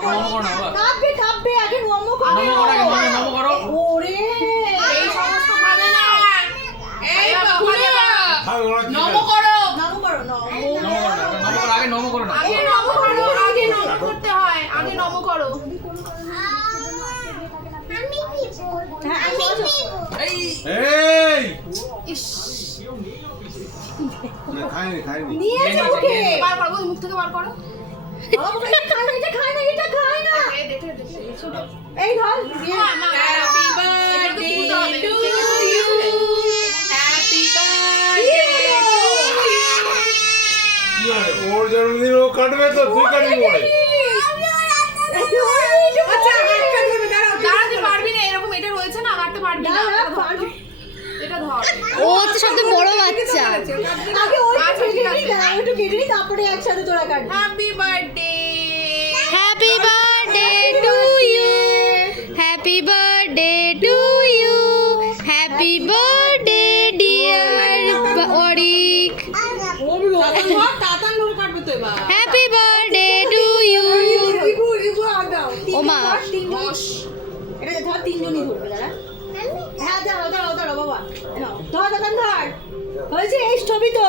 কাঁপবে কাঁপবে, আগে নমো করো। নমো করো। ওরে এই সমস্ত খাবে না। এই খুলে নমো করো। নমো করো, নমো। আগে নমো করো না। আগে নমো করো, আগে নমো করতে হয়। আগে নমো করো। হ্যাঁ, আমি এই এই ইস, না, খাইনি নিয়েছে ওকে। বার করো, মুখ থেকে বার করো। বাবা, এটা খায় না, এটা খায় না, এটা খায় না। এই দেখে দেখে। এই ধর, দিয়ে। Happy birthday to you. Happy birthday কি হয়? ওর জন্মদিন ও কাটবে তো তুই কাটবি বলে আচ্ছা, হাতটা ধরবে, দাঁড়াও। দাঁড়াতে পারবি না, এরকম এটা রয়েছে না, কাটতে পারবি না। দাঁড়া, পারবি। এটা ধর। ও তো সবচেয়ে বড় বাচ্চা। আগে ওই আচ্ছা, ঠিক কেটে আছে। নিই, দাঁড়া, একটু কেটে নিই, তারপরে একসাথে তোরা কাটবি। Happy birthday. Happy birthday to you, happy birthday to you, happy birthday dear Arik, Tatan ধরে কাটবে তো এবার। Happy birthday to you. ইবু আর দাও। ও মা। বস। এটা ধর, তিনজনই ধরবে, দাঁড়া। হ্যাঁ, দাঁড়াও দাঁড়াও দাঁড়াও বাবা, নাও, ধর দাদা, ধর। হয়েছে, এই ছবি তো।